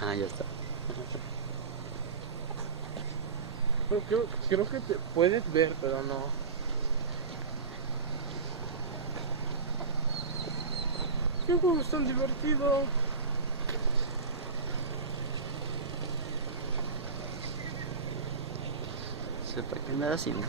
Ah, ya está. Pero creo que te puedes ver, pero no. ¡Qué juego es tan divertido! Sepa que andar así, ¿no?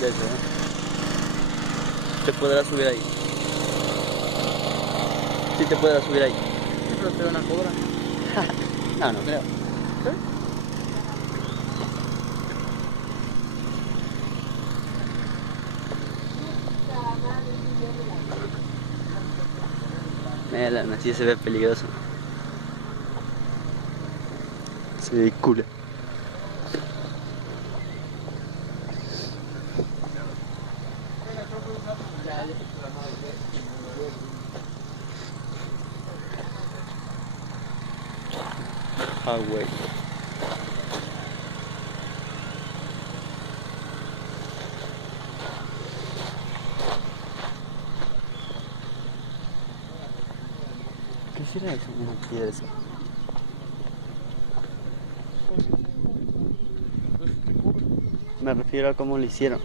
Ya sé. Te podrás subir ahí. Sí te podrás subir ahí. Sí, pero te da una cobra. No, no creo. ¿Sí? Mira, así se ve peligroso. Se ve culo. Ah, güey. ¿Qué será eso? Una piedra. Me refiero a cómo lo hicieron.